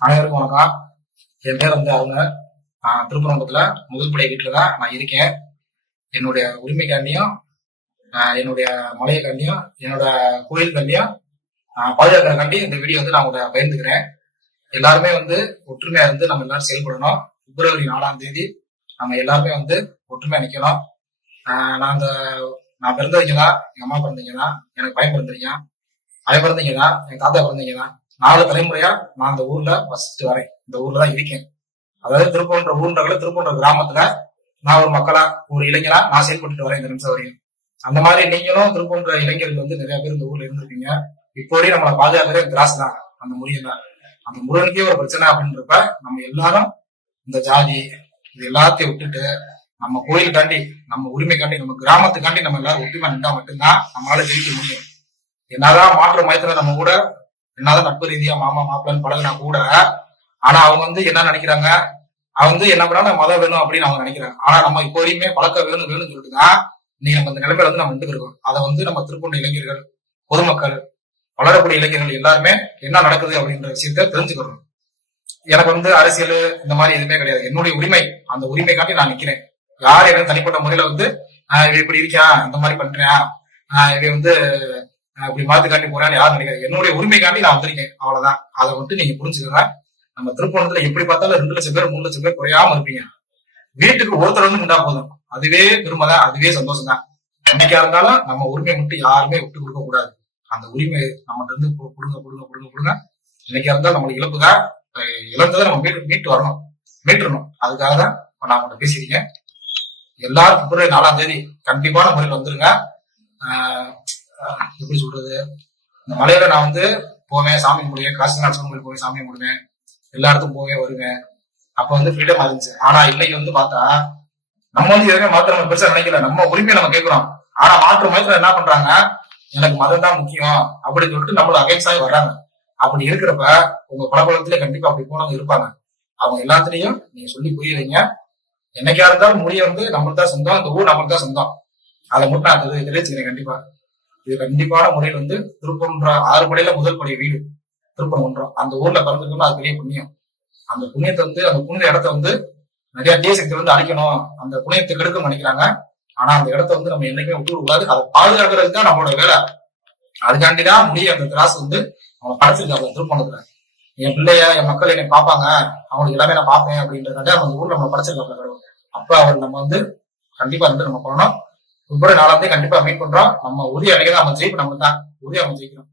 அனைவருக்கும் வணக்கம் என் பேர் வந்து அவங்க. நான் திருப்பரங்குன்றத்துல முதல்படை வீட்டில் தான் நான் இருக்கேன். என்னுடைய உரிமைக்காண்டியும் என்னுடைய மலையைக்காண்டியும் என்னோட கோயில்காண்டியும் பாதுகாக்கிறக்காண்டி இந்த வீடியோ வந்து நான் உங்களை பயந்துக்கிறேன் எல்லாருமே வந்து ஒற்றுமையா இருந்து நம்ம எல்லாரும் செயல்படணும். பிப்ரவரி நாலாம் தேதி நம்ம எல்லாருமே வந்து ஒற்றுமையா நிக்கணும். நான் அந்த நான் பிறந்தவங்க தான் எங்க அம்மா பிறந்தீங்க தான் எனக்கு பையன் பிறந்தீங்க அவன் பிறந்தீங்க தான் எங்க தாத்தா பிறந்தவங்க தான் நாலு தலைமுறையா நான் அந்த ஊர்ல வசித்து வரேன். இந்த ஊர்ல தான் இருக்கேன். அதாவது திருப்பூன்ற ஊர்ன்றதுல திருப்பூன்ற கிராமத்துல நான் ஒரு மக்களா ஒரு இளைஞரா நான் செயல்பட்டு வரேன் இந்த நிமிஷம் வரையும் அந்த மாதிரி நீங்களும் திருப்பூன்ற இளைஞர்கள் வந்து நிறைய பேர் இந்த ஊர்ல இருந்திருக்கீங்க. இப்போதே நம்மளை பாதுகாக்கிறதே கிராஸ் தான். அந்த முருகன் தான். அந்த முருகனுக்கே ஒரு பிரச்சனை அப்படின்றப்ப நம்ம எல்லாரும் இந்த ஜாதி இது எல்லாத்தையும் விட்டுட்டு நம்ம கோயிலுக்காண்டி நம்ம உரிமைக்காண்டி நம்ம கிராமத்துக்காண்டி நம்ம எல்லாரும் ஒற்றுமை நின்றா மட்டும்தான் நம்மளால ஜெயிக்க முடியும். என்னதான் மாற்று மயத்துல நம்ம கூட என்னால நட்பு ரீதியா மாமா மாப்பிள்ளன்னு பழகினா கூட ஆனா அவங்க வந்து என்ன நினைக்கிறாங்க? அவங்க வந்து என்ன பண்ணாலும் மதம் வேணும் அப்படின்னு அவங்க நினைக்கிறாங்க. ஆனா நம்ம இப்போ வரையுமே பழக்கம் வேணும் வேணும்னு சொல்லிட்டு தான் நீ நம்ம இந்த நிலைமையில வந்து நம்ம நின்று இருக்கோம். அதை வந்து நம்ம திருப்பூர் இளைஞர்கள் பொதுமக்கள் வளரக்கூடிய இளைஞர்கள் எல்லாருமே என்ன நடக்குது அப்படின்ற விஷயத்த தெரிஞ்சுக்கிறோம் எனக்கு வந்து அரசியல் இந்த மாதிரி எதுவுமே கிடையாது. என்னுடைய உரிமை அந்த உரிமை காட்டி நான் நிக்கிறேன். யார் எனக்கு தனிப்பட்ட முறையில வந்து இப்படி இருக்கேன் இந்த மாதிரி பண்றேன் இவன் வந்து இப்படி பார்த்து காட்டி போறான்னு யாரும் நினைக்காது என்னுடைய உரிமைக்காண்டி நான் வந்திருக்கேன். அவ்வளவுதான். அதை மட்டும் நீங்க புரிஞ்சுக்கோங்க. நம்ம திருப்பணத்துல எப்படி பார்த்தாலும் ரெண்டு லட்சம் பேர் மூணு லட்சம் பேர் குறையாம இருப்பீங்க. வீட்டுக்கு ஒருத்தர் வந்து நின்றா போதும். அதுவே பெருமை தான் அதுவே சந்தோஷம் தான் என்னைக்கா இருந்தாலும் நம்ம உரிமையை மட்டும் யாருமே விட்டு கொடுக்க கூடாது. அந்த உரிமை நம்ம இருந்து கொடுங்க கொடுங்க கொடுங்க கொடுங்க. என்னைக்கா இருந்தாலும் நம்மளுக்கு இழப்பு தான் இழந்ததை நம்ம மீட்டு மீட்டு வரணும். மீட்டுறணும். அதுக்காக தான் இப்ப நான் உங்கள்கிட்ட பேசியிருக்கேன். எல்லாரும் பிப்ரவரி நாலாம் தேதி கண்டிப்பான முறையில் வந்துருங்க. ஆஹ் எப்படி சொல்றது? இந்த மலையில நான் வந்து போவேன் சாமி கும்பிடுவேன் காசிநாத் சுவாமி கோயில் போவேன் சாமி கும்பிடுவேன் எல்லா இடத்துக்கும் போவேன் வருவேன். அப்ப வந்து ஃப்ரீடம் இருந்துச்சு. ஆனா இன்னைக்கு வந்து பார்த்தா நம்ம வந்து எதுவுமே மாத்திரம் நம்ம பெருசா நினைக்கல. நம்ம உரிமையை நம்ம கேட்கிறோம். ஆனா மாற்று மயத்துல என்ன பண்றாங்க? எனக்கு மதம் தான் முக்கியம் அப்படின்னு சொல்லிட்டு நம்மள அகைன்ஸ்ட் வர்றாங்க. அப்படி இருக்கிறப்ப உங்க பழக்கத்துல கண்டிப்பா அப்படி போனவங்க இருப்பாங்க. அவங்க எல்லாத்துலயும் நீங்க சொல்லி புரிய வைங்க. என்னைக்கா இருந்தாலும் முடிய வந்து நம்மளுக்கு தான் சொந்தம். இந்த ஊர் நம்மளுக்கு தான் சொந்தம். அதை மட்டும் நான் தெரிவிச்சுக்கிறேன் கண்டிப்பா. இது கண்டிப்பான முறையில் வந்து திருப்பம்ன்ற ஆறு படையில முதல் படை வீடு திருப்பரங்குன்றம் அந்த ஊர்ல பிறந்திருக்கணும் அது பெரிய புண்ணியம். அந்த புண்ணியத்தை வந்து அந்த புண்ணிய இடத்த வந்து நிறைய தேசத்தை சக்தி வந்து அழிக்கணும். அந்த புண்ணியத்தை கெடுக்க நினைக்கிறாங்க. ஆனா அந்த இடத்த வந்து நம்ம என்னைக்குமே விட்டு கூடாது. அதை பாதுகாக்கிறது தான் நம்மளோட வேலை. அதுக்காண்டிதான் முடிய அந்த திராசு வந்து அவங்க படைச்சிருக்காங்க திருப்பணத்துல என் பிள்ளைய என் மக்கள் என்னை பார்ப்பாங்க. அவங்களுக்கு எல்லாமே நான் பார்ப்பேன் அப்படின்றதாண்டி அந்த ஊர்ல நம்ம படைச்சிருக்காங்க. கடவுள் அப்ப அவர் நம்ம வந்து கண்டிப்பா வந்து நம்ம பண்ணணும். பிப்ரவரி நாலாம் தேதி கண்டிப்பா மீட் பண்றோம். நம்ம உறுதி அடைக்கிறோம் நம்ம ஜெயிப்பு நம்ம தான் உறுதி அவங்க ஜெயிக்கிறோம்.